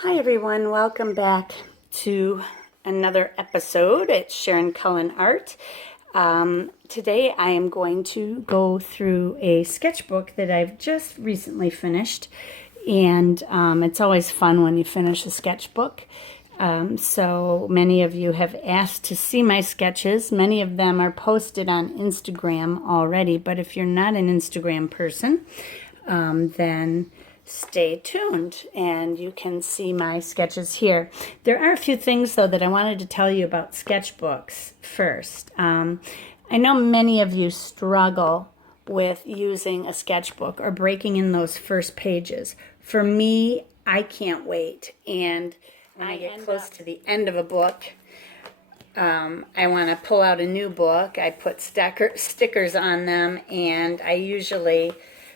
Hi everyone, welcome back to another episode at Sharoncullenfineart. Today I am going to go through a sketchbook that I've just recently finished, and it's always fun when you finish a sketchbook. So many of you have asked to see my sketches. Many of them are posted on Instagram already, but if you're not an Instagram person, then stay tuned and you can see my sketches here. There are a few things though that I wanted to tell you about sketchbooks first. I know many of you struggle with using a sketchbook or breaking in those first pages. For me, I can't wait, and when I get close to the end of a book, I want to pull out a new book. I put stickers on them, and I usually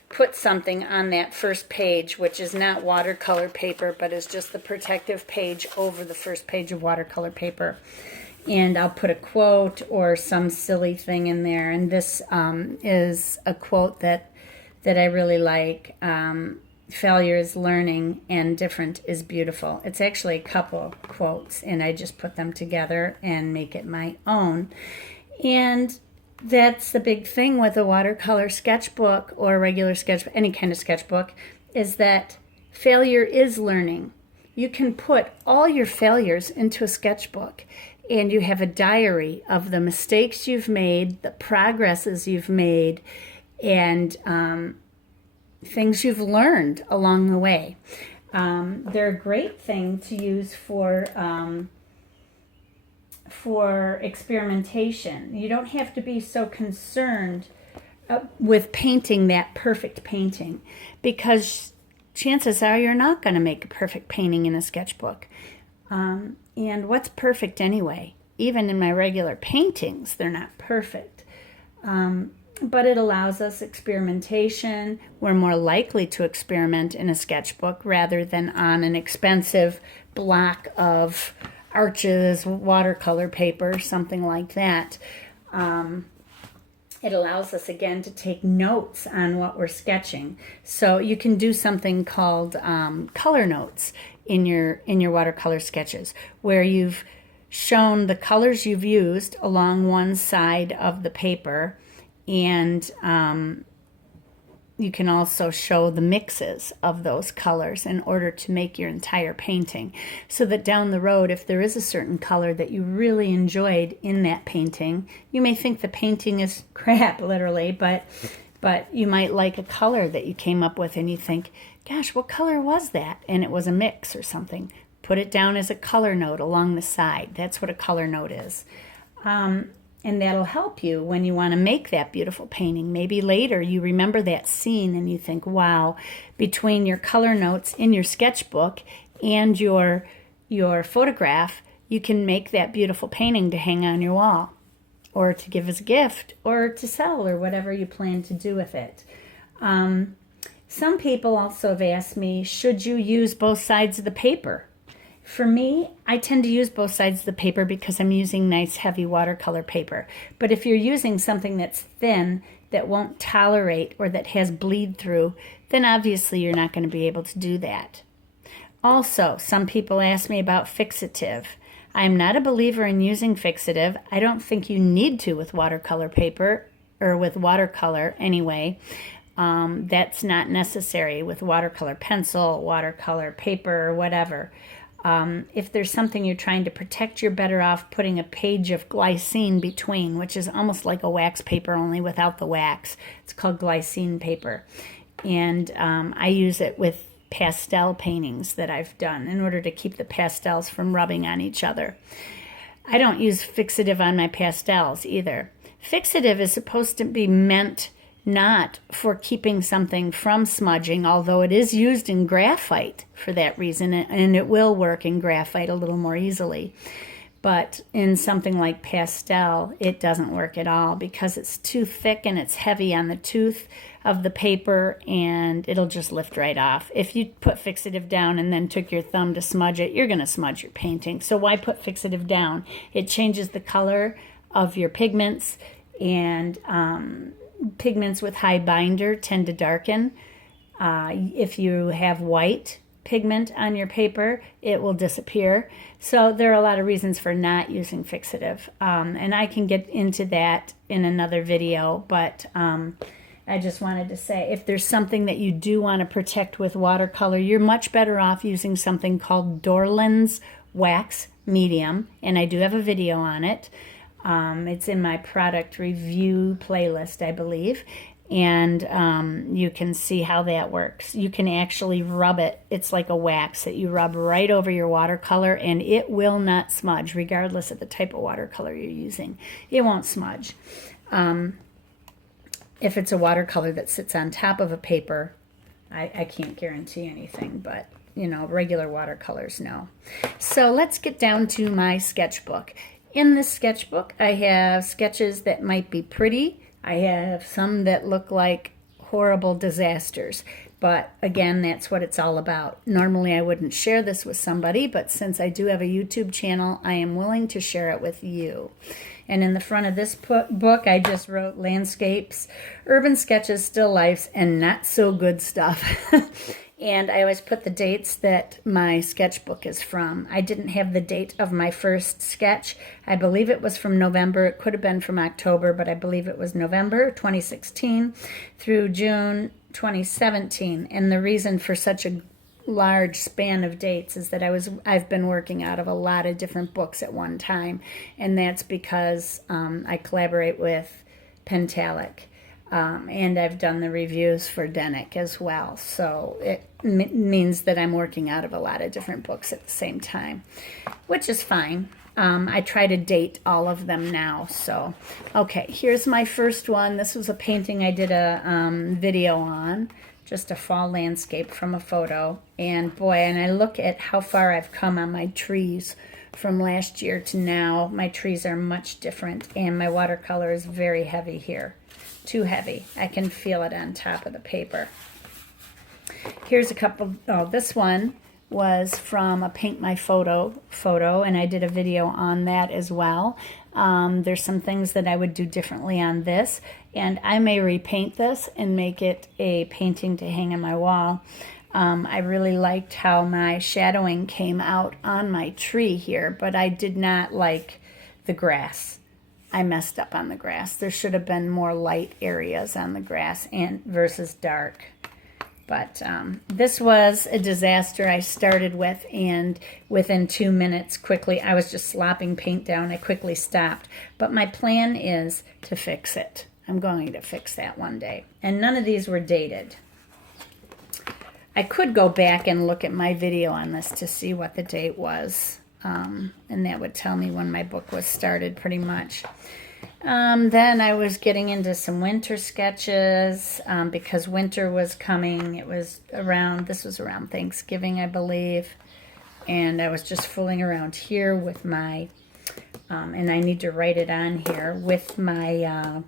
put something on that first page, which is not watercolor paper, but is just the protective page over the first page of watercolor paper. And I'll put a quote or some silly thing in there. And this is a quote that I really like. Failure is learning and different is beautiful. It's actually a couple quotes, and I just put them together and make it my own. And that's the big thing with a watercolor sketchbook or a regular sketchbook, any kind of sketchbook, is that failure is learning. You can put all your failures into a sketchbook, and you have a diary of the mistakes you've made, the progresses you've made, and things you've learned along the way. They're a great thing to use for experimentation. You don't have to be so concerned with painting that perfect painting, because chances are you're not going to make a perfect painting in a sketchbook. And what's perfect anyway? Even in my regular paintings, they're not perfect. But it allows us experimentation. We're more likely to experiment in a sketchbook rather than on an expensive block of Arches watercolor paper, something like that. It allows us again to take notes on what we're sketching. So you can do something called color notes in your watercolor sketches, where you've shown the colors you've used along one side of the paper, and you can also show the mixes of those colors in order to make your entire painting, so that down the road, if there is a certain color that you really enjoyed in that painting, you may think the painting is crap, literally, but you might like a color that you came up with, and you think, gosh, what color was that? And it was a mix or something. Put it down as a color note along the side. That's what a color note is. And that'll help you when you want to make that beautiful painting. Maybe later you remember that scene and you think, wow, between your color notes in your sketchbook and your photograph, you can make that beautiful painting to hang on your wall, or to give as a gift, or to sell, or whatever you plan to do with it. Some people also have asked me, should you use both sides of the paper? For me, I tend to use both sides of the paper because I'm using nice heavy watercolor paper. But if you're using something that's thin, that won't tolerate, or that has bleed through, then obviously you're not going to be able to do that. Also, some people ask me about fixative. I'm not a believer in using fixative. I don't think you need to with watercolor paper, or with watercolor anyway. That's not necessary with watercolor pencil, watercolor paper, or whatever. If there's something you're trying to protect, you're better off putting a page of glycine between, which is almost like a wax paper, only without the wax. It's called glycine paper. And I use it with pastel paintings that I've done in order to keep the pastels from rubbing on each other. I don't use fixative on my pastels either. Fixative is supposed to be meant not for keeping something from smudging, although it is used in graphite for that reason, and it will work in graphite a little more easily. But in something like pastel, it doesn't work at all, because it's too thick and it's heavy on the tooth of the paper, and it'll just lift right off. If you put fixative down and then took your thumb to smudge it, you're going to smudge your painting. So why put fixative down? It changes the color of your pigments, and pigments with high binder tend to darken. If you have white pigment on your paper, it will disappear. So there are a lot of reasons for not using fixative. And I can get into that in another video, but I just wanted to say, if there's something that you do want to protect with watercolor, you're much better off using something called Dorland's Wax Medium, and I do have a video on it. It's in my product review playlist, I believe, and you can see how that works. You can actually rub it. It's like a wax that you rub right over your watercolor, and it will not smudge, regardless of the type of watercolor you're using. It won't smudge. If it's a watercolor that sits on top of a paper, I can't guarantee anything, but you know, regular watercolors, no. So let's get down to my sketchbook. In this sketchbook, I have sketches that might be pretty. I have some that look like horrible disasters. But again, that's what it's all about. Normally, I wouldn't share this with somebody, but since I do have a YouTube channel, I am willing to share it with you. And in the front of this book, I just wrote landscapes, urban sketches, still lifes, and not so good stuff. And I always put the dates that my sketchbook is from. I didn't have the date of my first sketch. I believe it was from November. It could have been from October, but I believe it was November 2016 through June 2017. And the reason for such a large span of dates is that I've been working out of a lot of different books at one time, and that's because I collaborate with Pentalic. And I've done the reviews for Denick as well. So it means that I'm working out of a lot of different books at the same time, which is fine. I try to date all of them now. So, okay, here's my first one. This was a painting I did a video on, just a fall landscape from a photo. And boy, and I look at how far I've come on my trees from last year to now. My trees are much different, and my watercolor is very heavy here. Too heavy. I can feel it on top of the paper. Here's a couple. Oh, this one was from a Paint My Photo, and I did a video on that as well. There's some things that I would do differently on this, and I may repaint this and make it a painting to hang on my wall. I really liked how my shadowing came out on my tree here, but I did not like the grass. I messed up on the grass. There should have been more light areas on the grass and versus dark. But this was a disaster I started with, and within 2 minutes, quickly, I was just slopping paint down. I quickly stopped. But my plan is to fix it. I'm going to fix that one day. And none of these were dated. I could go back and look at my video on this to see what the date was. And that would tell me when my book was started pretty much. Then I was getting into some winter sketches because winter was coming. This was around Thanksgiving, I believe. And I was just fooling around here with my, and I need to write it on here, with my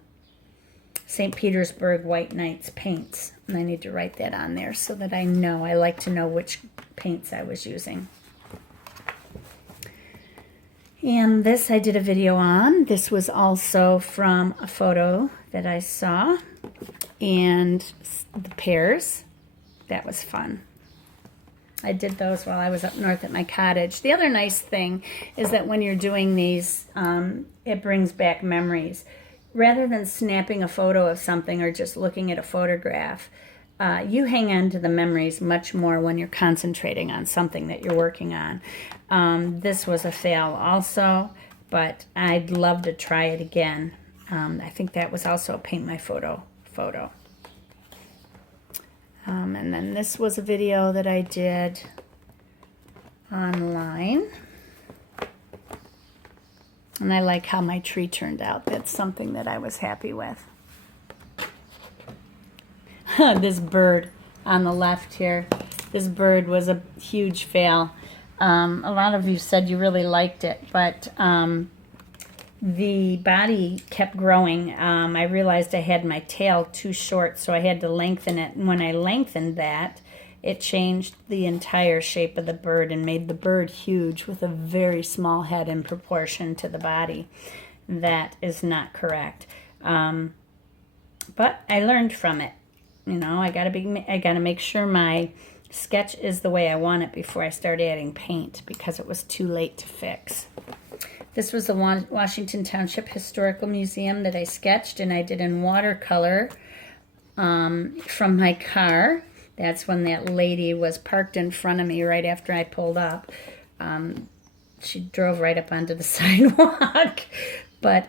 St. Petersburg White Nights paints. And I need to write that on there so that I know. I like to know which paints I was using. And this I did a video on. This was also from a photo that I saw. And the pears, that was fun. I did those while I was up north at my cottage. The other nice thing is that when you're doing these, it brings back memories. Rather than snapping a photo of something or just looking at a photograph, you hang on to the memories much more when you're concentrating on something that you're working on. This was a fail also, but I'd love to try it again. I think that was also a Paint My Photo. And then this was a video that I did online. And I like how my tree turned out. That's something that I was happy with. This bird on the left here, this bird was a huge fail. A lot of you said you really liked it, but the body kept growing. I realized I had my tail too short, so I had to lengthen it. And when I lengthened that, it changed the entire shape of the bird and made the bird huge with a very small head in proportion to the body. That is not correct. But I learned from it. You know, I gotta make sure my sketch is the way I want it before I start adding paint because it was too late to fix. This was the Washington Township Historical Museum that I sketched, and I did in watercolor from my car. That's when that lady was parked in front of me right after I pulled up. She drove right up onto the sidewalk, but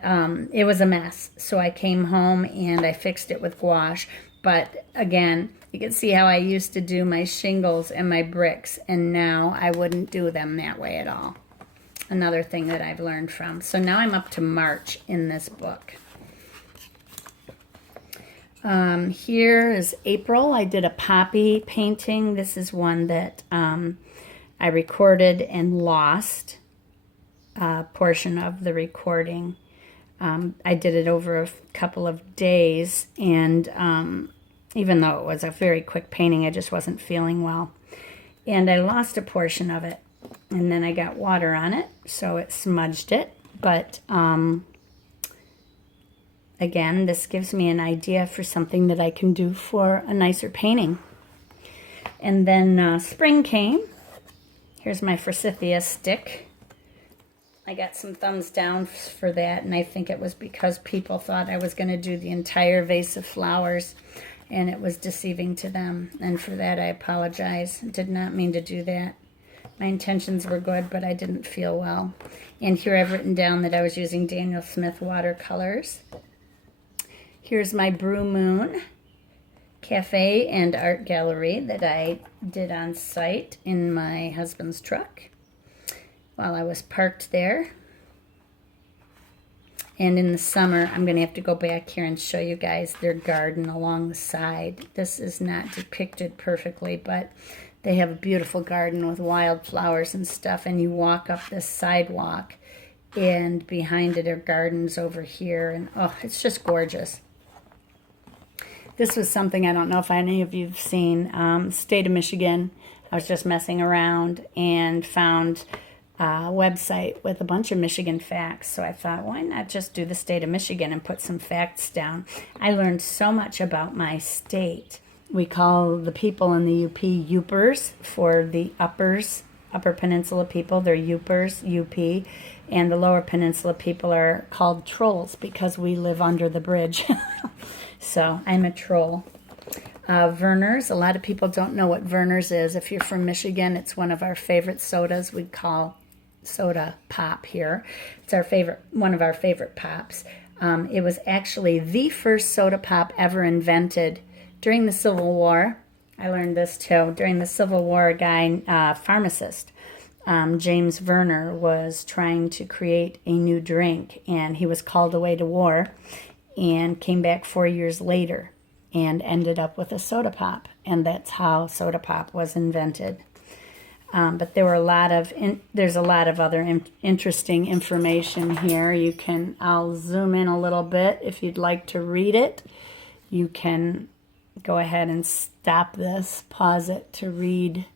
it was a mess. So I came home and I fixed it with gouache. But again, you can see how I used to do my shingles and my bricks, and now I wouldn't do them that way at all. Another thing that I've learned from. So now I'm up to March in this book. Here is April. I did a poppy painting. This is one that I recorded and lost a portion of the recording. I did it over a couple of days, and even though it was a very quick painting, I just wasn't feeling well. And I lost a portion of it, and then I got water on it, so it smudged it. But again, this gives me an idea for something that I can do for a nicer painting. And then spring came. Here's my forsythia stick. I got some thumbs down for that, and I think it was because people thought I was going to do the entire vase of flowers, and it was deceiving to them. And for that, I apologize. I did not mean to do that. My intentions were good, but I didn't feel well. And here I've written down that I was using Daniel Smith watercolors. Here's my Brew Moon cafe and art gallery that I did on site in my husband's truck while I was parked there. And in the summer, I'm going to have to go back here and show you guys their garden along the side. This is not depicted perfectly, but they have a beautiful garden with wildflowers and stuff, and you walk up this sidewalk, and behind it are gardens over here, and oh, it's just gorgeous. This was something, I don't know if any of you have seen, State of Michigan. I was just messing around and found a website with a bunch of Michigan facts. So I thought, why not just do the state of Michigan and put some facts down? I learned so much about my state. We call the people in the UP Yoopers for the Upper Peninsula people. They're Yoopers, UP. And the Lower Peninsula people are called trolls because we live under the bridge. So I'm a troll. Vernors, a lot of people don't know what Vernors is. If you're from Michigan, it's one of our favorite sodas. We call soda pop here. It's our favorite, one of our favorite pops. It was actually the first soda pop ever invented during the Civil War. I learned this too. During the Civil War, a guy, pharmacist, James Verner, was trying to create a new drink, and he was called away to war and came back 4 years later and ended up with a soda pop, and that's how soda pop was invented. But there were there's a lot of other interesting information here. I'll zoom in a little bit if you'd like to read it. You can go ahead and stop this, pause it to read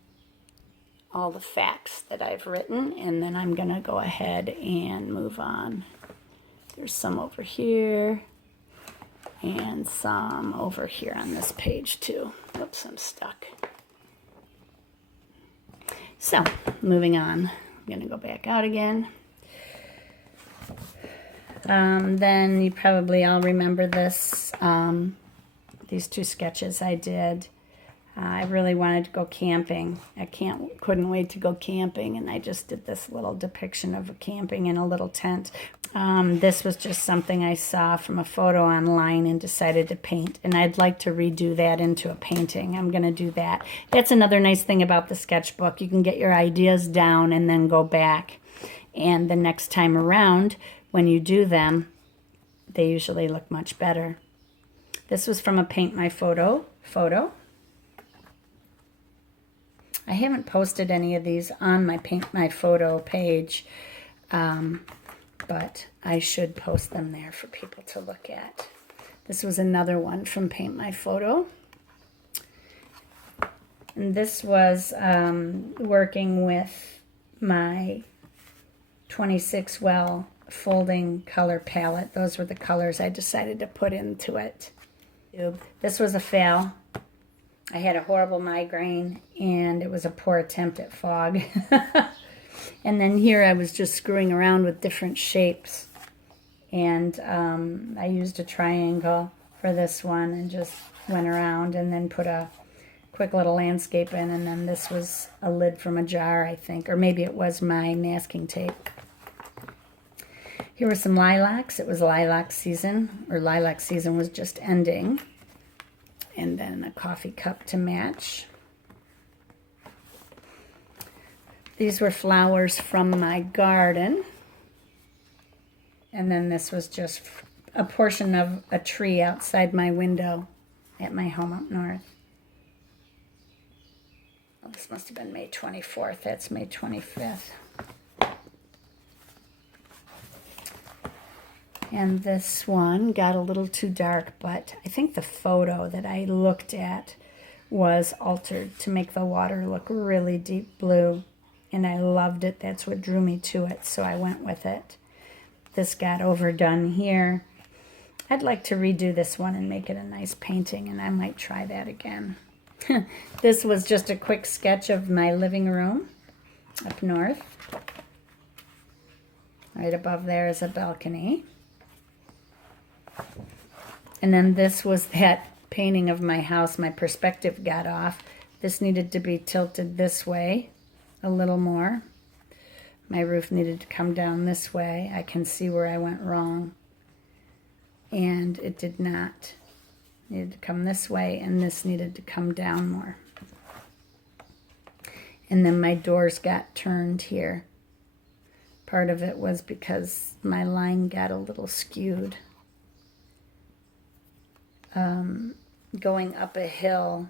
all the facts that I've written, and then I'm going to go ahead and move on. There's some over here and some over here on this page too. Oops, I'm stuck. So, moving on. I'm going to go back out again. Then you probably all remember this, these two sketches I did. I really wanted to go camping. I couldn't wait to go camping, and I just did this little depiction of camping in a little tent. This was just something I saw from a photo online and decided to paint, and I'd like to redo that into a painting. I'm going to do that. That's another nice thing about the sketchbook. You can get your ideas down and then go back, and the next time around, when you do them, they usually look much better. This was from a Paint My Photo. I haven't posted any of these on my Paint My Photo page, but I should post them there for people to look at. This was another one from Paint My Photo. And this was working with my 26 well folding color palette. Those were the colors I decided to put into it. This was a fail. I had a horrible migraine, and it was a poor attempt at fog. And then here I was just screwing around with different shapes. And I used a triangle for this one and just went around and then put a quick little landscape in. And then this was a lid from a jar, I think. Or maybe it was my masking tape. Here were some lilacs. It was lilac season, or lilac season was just ending. And then a coffee cup to match. These were flowers from my garden. And then this was just a portion of a tree outside my window at my home up north. Well, this must have been May 24th. That's May 25th. And this one got a little too dark, but I think the photo that I looked at was altered to make the water look really deep blue. And I loved it. That's what drew me to it, so I went with it. This got overdone here. I'd like to redo this one and make it a nice painting, and I might try that again. This was just a quick sketch of my living room up north. Right above there is a balcony. And then this was that painting of my house. My perspective got off. This needed to be tilted this way a little more. My roof needed to come down this way. I can see where I went wrong. And it did not. It needed to come this way, and this needed to come down more. And then my doors got turned here. Part of it was because my line got a little skewed. Going up a hill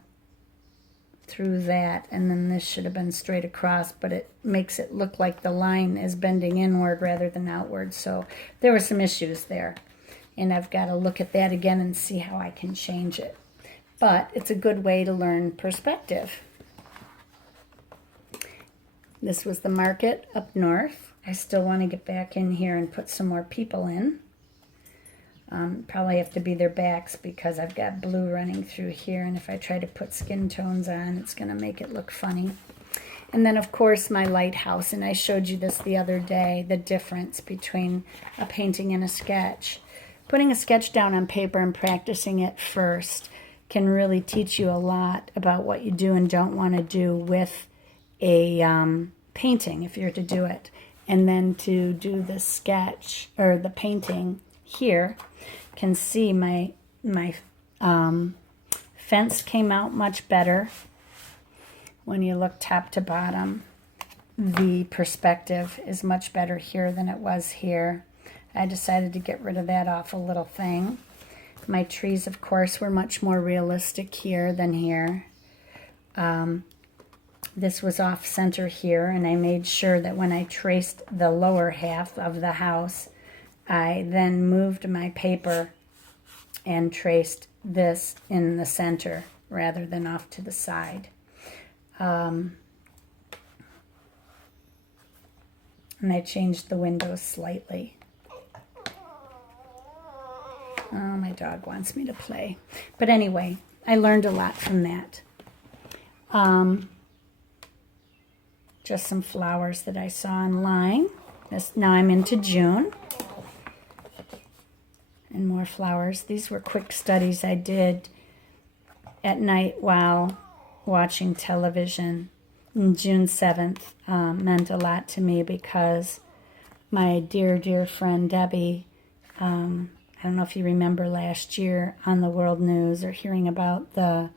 through that, and then this should have been straight across, but it makes it look like the line is bending inward rather than outward. So there were some issues there, and I've got to look at that again and see how I can change it. But it's a good way to learn perspective. This was the market up north. I still want to get back in here and put some more people in. Probably have to be their backs because I've got blue running through here, and if I try to put skin tones on, it's going to make it look funny. And then, of course, my lighthouse, and I showed you this the other day, the difference between a painting and a sketch. Putting a sketch down on paper and practicing it first can really teach you a lot about what you do and don't want to do with a painting if you're to do it. And then to do the sketch or the painting here, can see my fence came out much better when you look top to bottom. The perspective is much better here than it was here. I decided to get rid of that awful little thing. My trees, of course, were much more realistic here than here. This was off center here, and I made sure that when I traced the lower half of the house, I then moved my paper and traced this in the center rather than off to the side. And I changed the windows slightly. Oh, my dog wants me to play. But anyway, I learned a lot from that. Just some flowers that I saw online. Now I'm into June. And more flowers. These were quick studies I did at night while watching television. And June 7th meant a lot to me because my dear, dear friend Debbie, I don't know if you remember last year on the world news or hearing about the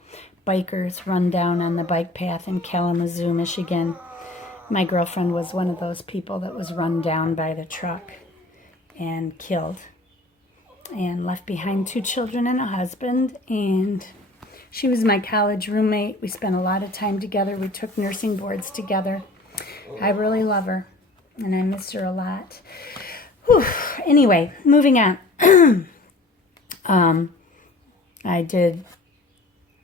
bikers run down on the bike path in Kalamazoo, Michigan. My girlfriend was one of those people that was run down by the truck and killed, and left behind 2 children and a husband. And she was my college roommate. We spent a lot of time together. We took nursing boards together. I really love her, and I miss her a lot. Whew. Anyway, moving on.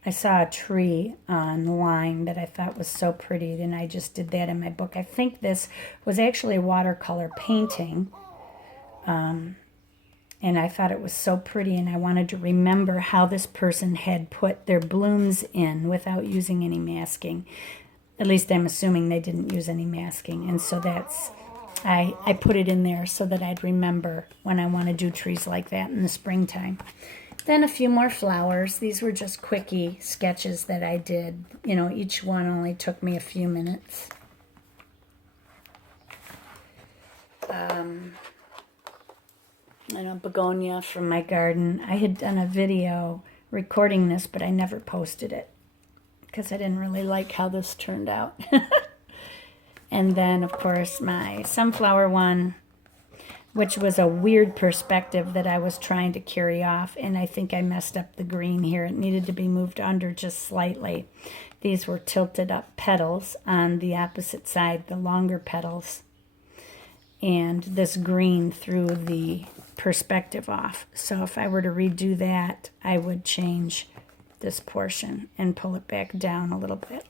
I saw a tree online that I thought was so pretty, and I just did that in my book. I think this was actually a watercolor painting. and I thought it was so pretty, and I wanted to remember how this person had put their blooms in without using any masking. At least I'm assuming they didn't use any masking, and so that's, I put it in there so that I'd remember when I want to do trees like that in the springtime. Then a few more flowers. These were just quickie sketches that I did. You know, each one only took me a few minutes. And a begonia from my garden. I had done a video recording this, but I never posted it because I didn't really like how this turned out. And then, of course, my sunflower one, which was a weird perspective that I was trying to carry off, and I think I messed up the green here. It needed to be moved under just slightly. These were tilted up petals on the opposite side, the longer petals, and this green threw the perspective off. So if I were to redo that, I would change this portion and pull it back down a little bit.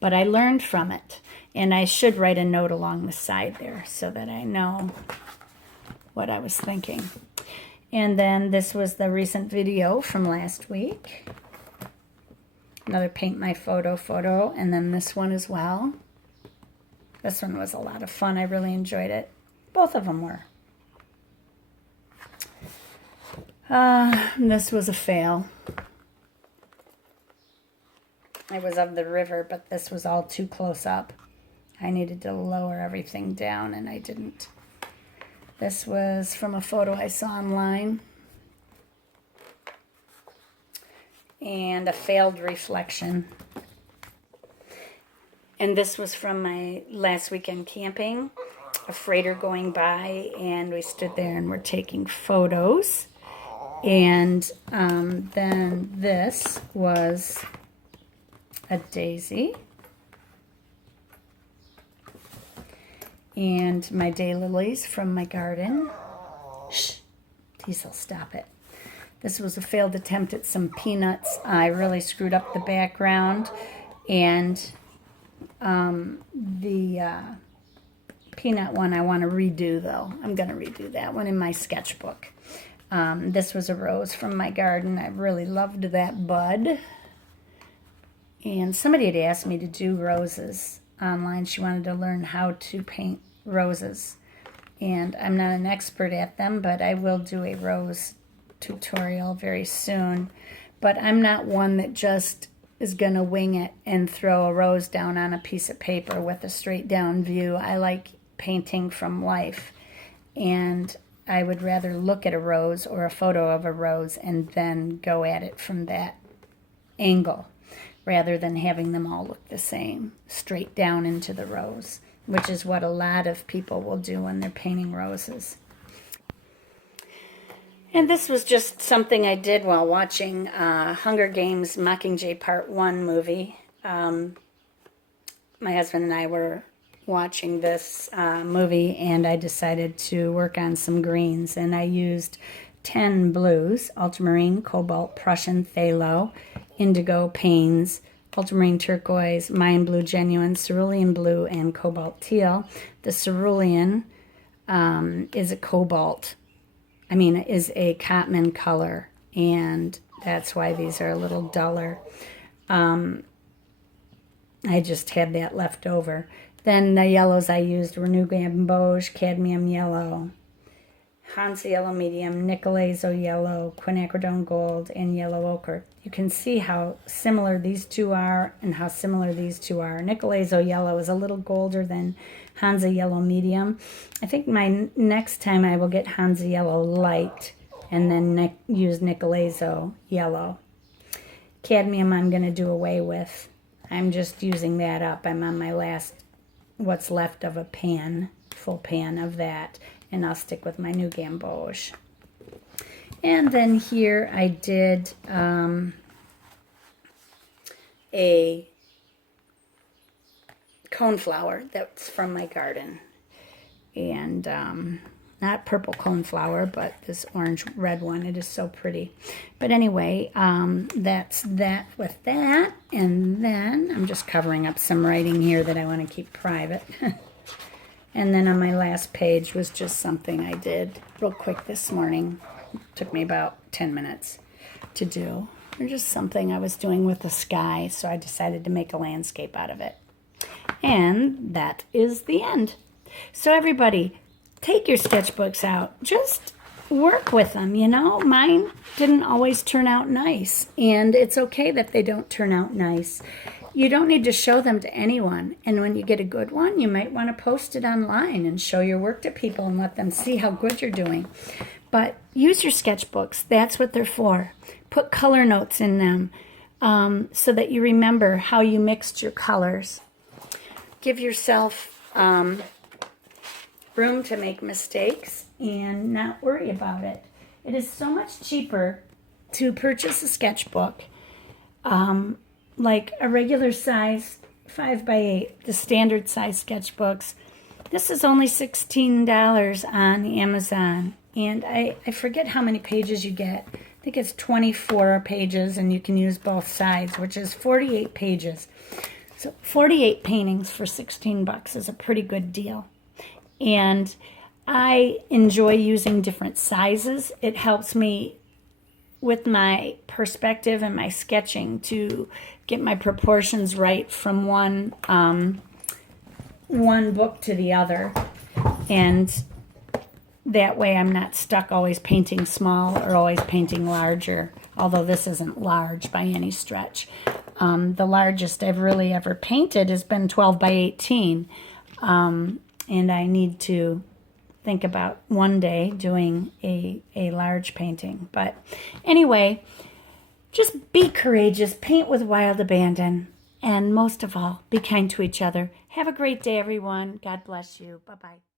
But I learned from it, and I should write a note along the side there so that I know what I was thinking. And then this was the recent video from last week. Another paint my photo, and then this one as well. This one was a lot of fun. I really enjoyed it. Both of them were. This was a fail. It was of the river, but this was all too close up. I needed to lower everything down, and I didn't. This was from a photo I saw online. And a failed reflection. And this was from my last weekend camping. A freighter going by, and we stood there and were taking photos. And then this was a daisy, and my daylilies from my garden. Shh, Diesel, stop it. This was a failed attempt at some peanuts. I really screwed up the background, and the peanut one I want to redo, though. I'm going to redo that one in my sketchbook. This was a rose from my garden. I really loved that bud. And somebody had asked me to do roses online. She wanted to learn how to paint roses. And I'm not an expert at them, but I will do a rose tutorial very soon. But I'm not one that just is going to wing it and throw a rose down on a piece of paper with a straight down view. I like painting from life. And I would rather look at a rose or a photo of a rose and then go at it from that angle, rather than having them all look the same, straight down into the rose, which is what a lot of people will do when they're painting roses. And this was just something I did while watching Hunger Games Mockingjay Part 1 movie. My husband and I were watching this movie, and I decided to work on some greens, and I used 10 blues: ultramarine, cobalt, Prussian, phthalo, indigo, panes, ultramarine turquoise, Mayan blue genuine, cerulean blue, and cobalt teal. The cerulean is a Cotman color, and that's why these are a little duller. I just had that left over. Then the yellows I used were New Gamboge, cadmium yellow, Hansa yellow medium, Nicolazo yellow, quinacridone gold, and yellow ochre. You can see how similar these two are and how similar these two are. Nicolazo yellow is a little golder than Hansa yellow medium. I think my next time I will get Hansa yellow light and then use Nicolazo yellow. Cadmium I'm going to do away with. I'm just using that up. I'm on my last, what's left of a pan, full pan of that. And I'll stick with my New Gamboge. And then here I did a coneflower that's from my garden. And not purple coneflower, but this orange-red one. It is so pretty. But anyway, that's that with that. And then I'm just covering up some writing here that I want to keep private. And then on my last page was just something I did real quick this morning. It took me about 10 minutes to do. Or just something I was doing with the sky, so I decided to make a landscape out of it. And that is the end. So everybody, take your sketchbooks out. Just work with them, you know. Mine didn't always turn out nice, and it's okay that they don't turn out nice. You don't need to show them to anyone, and when you get a good one, you might want to post it online and show your work to people and let them see how good you're doing. But use your sketchbooks. That's what they're for. Put color notes in them so that you remember how you mixed your colors. Give yourself room to make mistakes and not worry about it. It is so much cheaper to purchase a sketchbook, like a regular size 5x8, the standard size sketchbooks. This is only $16 on Amazon, and I forget how many pages you get. I think it's 24 pages, and you can use both sides, which is 48 pages. So 48 paintings for $16 is a pretty good deal. And I enjoy using different sizes. It helps me with my perspective and my sketching to get my proportions right from one book to the other. And that way I'm not stuck always painting small or always painting larger, although this isn't large by any stretch. The largest I've really ever painted has been 12x18. And I need to think about one day doing a large painting. But anyway, just be courageous, paint with wild abandon, and most of all, be kind to each other. Have a great day, everyone. God bless you. Bye-bye.